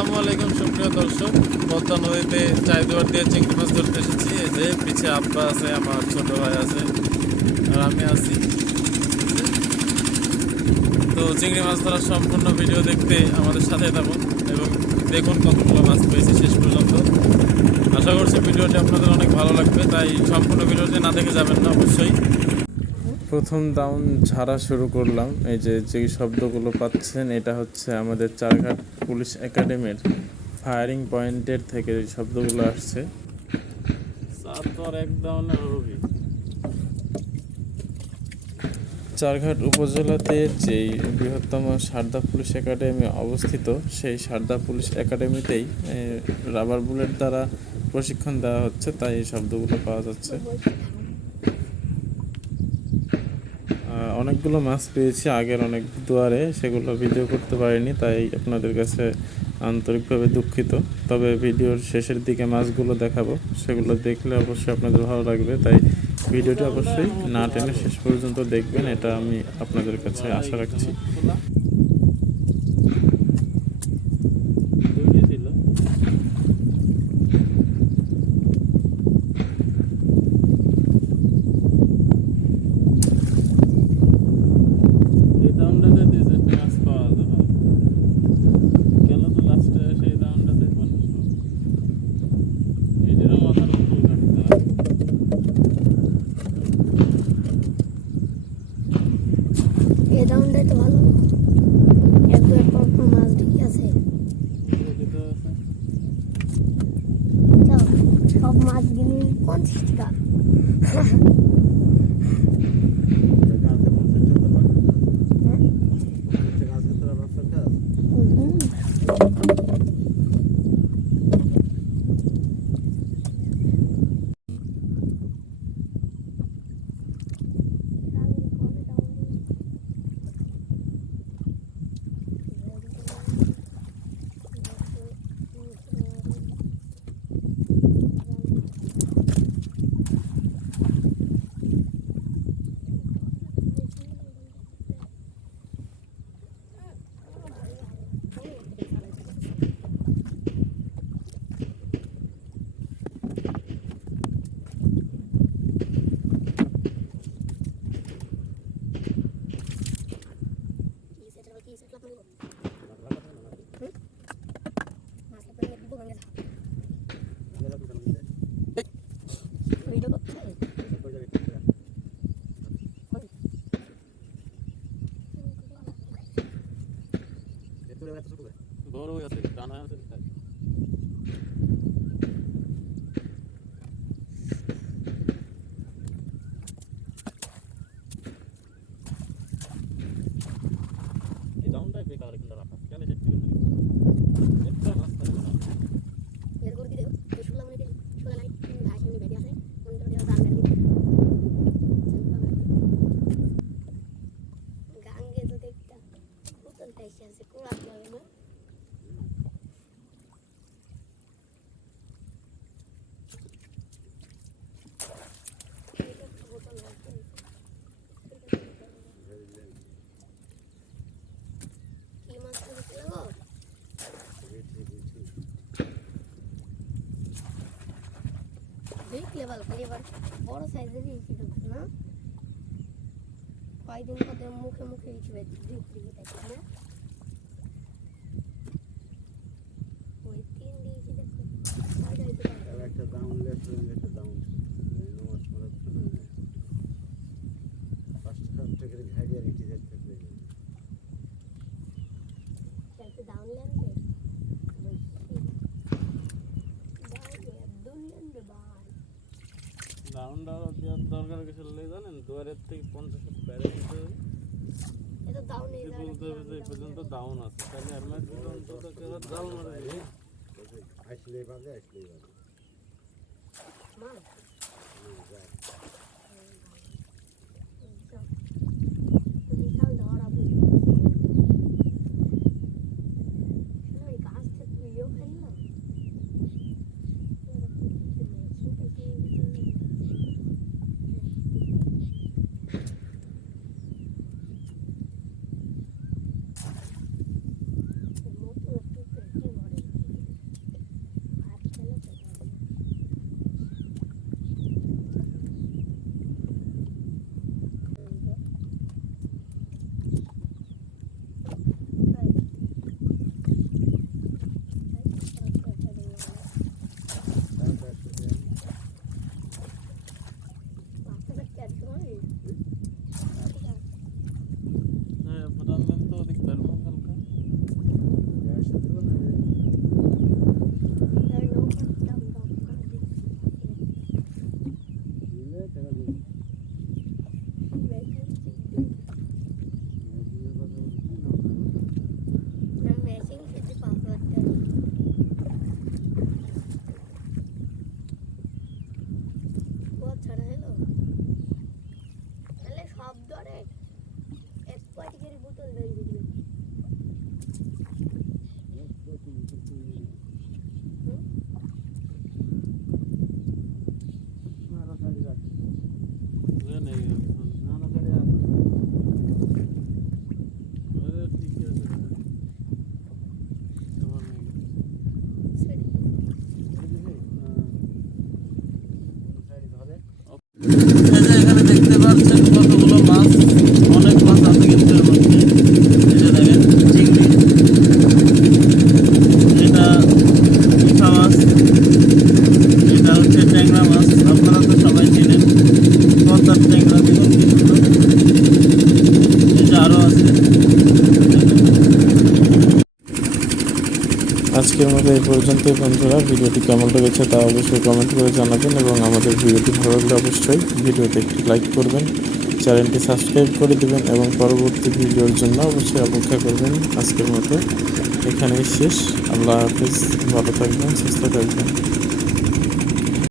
আসসালামু আলাইকুম সুপ্রিয় দর্শক, পদ্মা নদীতে চাইদুয়ার দিয়ে চিংড়ি মাছ ধরতে এসেছি। এই যে পিছে আব্বা আছে, আমার ছোট ভাই আছে আর আমি আছি। তো চিংড়ি মাছ ধরার সম্পূর্ণ ভিডিও দেখতে আমাদের সাথে থাকুন এবং দেখুন কতগুলো মাছ পেয়েছি শেষ পর্যন্ত। আশা করছি ভিডিওটি আপনাদের অনেক ভালো লাগবে, তাই সম্পূর্ণ ভিডিওটি না দেখে যাবেন না অবশ্যই। প্রথম দাউন ঝাড়া শুরু করলাম। এই যে যেই শব্দগুলো পাচ্ছেন, এটা হচ্ছে আমাদের চারঘাট পুলিশ একাডেমির ফায়ারিং পয়েন্টের থেকে এই শব্দগুলো আসছে। চারঘাট উপজেলাতে যেই বৃহত্তম সারদা পুলিশ একাডেমি অবস্থিত, সেই সারদা পুলিশ একাডেমিতেই রাবার বুলেট দ্বারা প্রশিক্ষণ দেওয়া হচ্ছে, তাই এই শব্দগুলো পাওয়া যাচ্ছে। অনেকগুলো মাছ পেয়েছি আগের অনেক দুয়ারে, সেগুলো ভিডিও করতে পারিনি, তাই আপনাদের কাছে আন্তরিকভাবে দুঃখিত। তবে ভিডিওর শেষের দিকে মাছগুলো দেখাবো, সেগুলো দেখলে অবশ্যই আপনাদের ভালো লাগবে, তাই ভিডিওটি অবশ্যই না টেনে শেষ পর্যন্ত দেখবেন, এটা আমি আপনাদের কাছে আশা রাখছি। এই রাউন্ডে তো ভালো এক দুই পর মাছ ঢুকে আছে। সব মাছগুলি কোন ছিটকা বড় হয়ে আছে, ডানা আছে। এই ডাউনটা বেকার কিন্তু রাখা কেন সেট করে একটা মাছ থাকে না। এর করে দিও শুলা মনে দিই শুলা নাই ঘাস এমনি বেরিয়ে আছে মনে করে দিও দাম দিই গাঙ্গে তো দেখতা বোতল টাইছে আছে কোড়া যাবে না। কি মাছ ধরেছিল গো? দেখলে ভালো করে এবার বড় সাইজের ইচি ধরছে না, কয়দিন পরে মুখে মুখে ইচি দেখতে দেখতে না ওই 3 দিয়ে ইচি দেখো একটা দাউন লেসে একটা দাউন নমাজ পড়ার জন্য পাঁচটা থেকে ঘাড়িয়া রিটি দেখতে পেয়ে একটা ডাউন ল্যান্ডে ডাউনটা দেওয়ার দরকার কিছু নেই জানেন, দুয়ারের থেকে 50 ফুট বাইরে দিতে হবে। এটা ডাউন এই বলতে হবে যে এই পর্যন্ত ডাউন আছে, তাহলে আর মাছ পর্যন্ত তো কেউ ডাউন মারে আসলেই বাজে মা বিশাল ধরা বুঝি ওই গাছ থেকে তুইও ফেল না আজকের মতো এই পর্যন্তই বন্ধুরা। ভিডিওটি কেমন লেগেছে তা অবশ্যই কমেন্ট করে জানাবেন এবং আমাদের ভিডিওটি ভালো লাগলে অবশ্যই ভিডিওতে একটি লাইক করবেন, চ্যানেলটি সাবস্ক্রাইব করে দেবেন এবং পরবর্তী ভিডিওর জন্য অবশ্যই অপেক্ষা করবেন। আজকের মতো এখানেই শেষ। আল্লাহ হাফিজ, ভালো থাকবেন, সুস্থ থাকবেন।